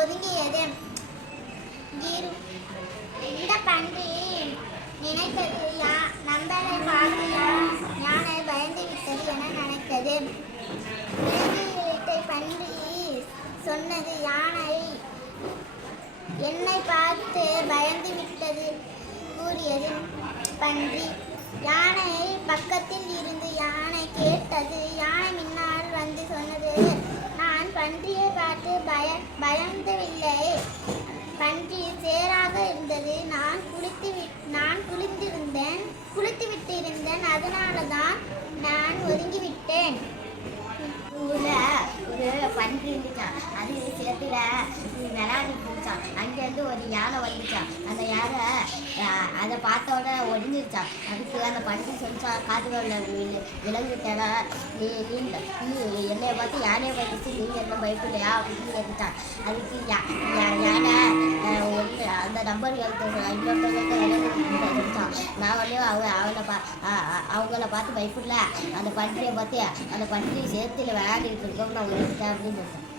ஒதுங்கியது. இந்த பன்றி நினைத்தது, நம்மளை பார்த்து யானை பயந்து விட்டது என நினைத்தது. பன்றி சொன்னது, யானை என்னை பார்த்து பயந்து விட்டது கூறியது பன்றி. யானை பக்கத்தில் இருந்து யானை கேட்டது. யானை முன்னால் வந்து சொன்னது, நான் பன்றியை பார்த்து பயந்தவில்லை. பன்றி சேராக இருந்தது. நான் குளித்து விட்டிருந்தேன். அதனாலதான் நான் ஒதுங்கிவிட்டேன். ஊரில் ஒரு பன்றி இருந்துச்சான். அது சேத்துல விளையாடிட்டு இருந்துச்சான். அங்கேருந்து ஒரு யானை வந்துச்சான். அந்த யானை அதை பார்த்தோட ஒடிஞ்சிருச்சான். அதுக்கு அந்த பன்றி சொல்லிச்சான், காட்டுகளில் விலங்குகிட்டவ நீ என்னை பார்த்து யானையை வந்துச்சு, நீங்கள் என்ன பயப்படலையா அப்படின்னு கேட்டுச்சான். அதுக்கு யானை அந்த நம்பர்களுக்கு இன்னொருத்தவங்க விலங்குச்சான். நான் வந்து அவங்கள பார்த்து பயப்படல, அந்த பன்றியை பார்த்து அந்த பன்றி சேத்துல விளையாடிட்டு இருக்கோம் நான் உங்களுக்கு அப்படின்னு சொல்லிட்டேன்.